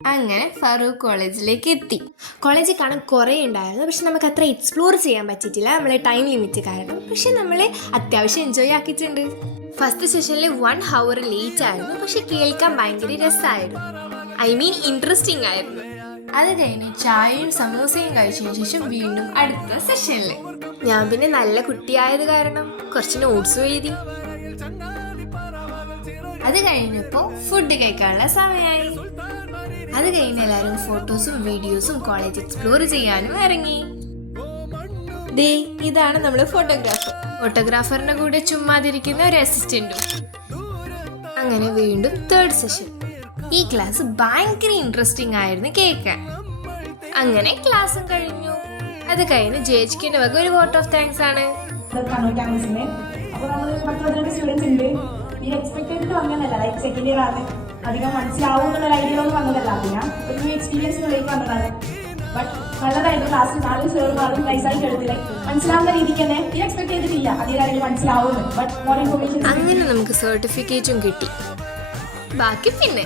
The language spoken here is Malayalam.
അങ്ങനെ ഫറൂഖ് കോളേജിലേക്ക് എത്തി. കോളേജിൽ കാണാൻ കുറേ ഉണ്ടായിരുന്നു, പക്ഷെ നമുക്ക് അത്ര എക്സ്പ്ലോർ ചെയ്യാൻ പറ്റിയിട്ടില്ല, നമ്മളെ ടൈം ലിമിറ്റ് കാരണം. പക്ഷെ നമ്മളെ അത്യാവശ്യം എൻജോയ് ആക്കിയിട്ടുണ്ട്. ഫസ്റ്റ് സെഷനിൽ 1 hour ലേറ്റ് ആയിരുന്നു, പക്ഷെ കേൾക്കാൻ ഭയങ്കര രസമായിരുന്നു. ഇൻട്രസ്റ്റിംഗ് ആയിരുന്നു. അത് കഴിഞ്ഞ് ചായയും സമൂസയും കഴിച്ചതിന് ശേഷം വീണ്ടും അടുത്ത സെഷനിൽ ഞാൻ പിന്നെ നല്ല കുട്ടിയായത് കാരണം കുറച്ച് നോട്ട്സും എഴുതി. അത് കഴിഞ്ഞപ്പോൾ ഫുഡ് കഴിക്കാനുള്ള സമയമായി. അത് കഴിഞ്ഞ് എല്ലാവരും ഫോട്ടോസും വീഡിയോസും കോളേജ് എക്സ്പ്ലോർ ചെയ്യാനും ഇറങ്ങി. ദേ ഇതാണ് നമ്മൾ ഫോട്ടോഗ്രാഫറിന്റെ കൂടെ ചുമ്മാതിരിക്കുന്ന ഒരു അസിസ്റ്റന്റും. അങ്ങനെ വീണ്ടും 3rd സെഷൻ. ഈ ക്ലാസ് ഭയങ്കര ഇൻട്രസ്റ്റിംഗ് ആയിരുന്നു കേൾക്കാൻ. അങ്ങനെ ക്ലാസ്സും കഴിഞ്ഞു. അത് കഴിഞ്ഞ് JHKന്റെ വക ഒരു വോട്ട് ഓഫ് താങ്ക്സ് ആണ്. അധികം മനസ്സിലാവും എന്നുള്ള ഐഡിയ ഒന്നും വന്നതല്ല, പിന്നെ ഒരു എക്സ്പീരിയൻസിനുള്ളിലേക്ക് വന്നതാണ്. ബട്ട് നല്ലതായിരുന്നു. ക്ലാസ്സിൽ 4 സാറുമാരും നൈസായിട്ട് എടുത്തില്ല, മനസ്സിലാവുന്ന രീതിക്ക് തന്നെ എക്സ്പെക്ട് ചെയ്തിട്ടില്ല അതേ കാര്യം മനസ്സിലാവുന്നു. ബട്ട് മോർ ഇൻഫർമേഷൻ അങ്ങനെ നമുക്ക് സർട്ടിഫിക്കറ്റും കിട്ടി. ബാക്കി പിന്നെ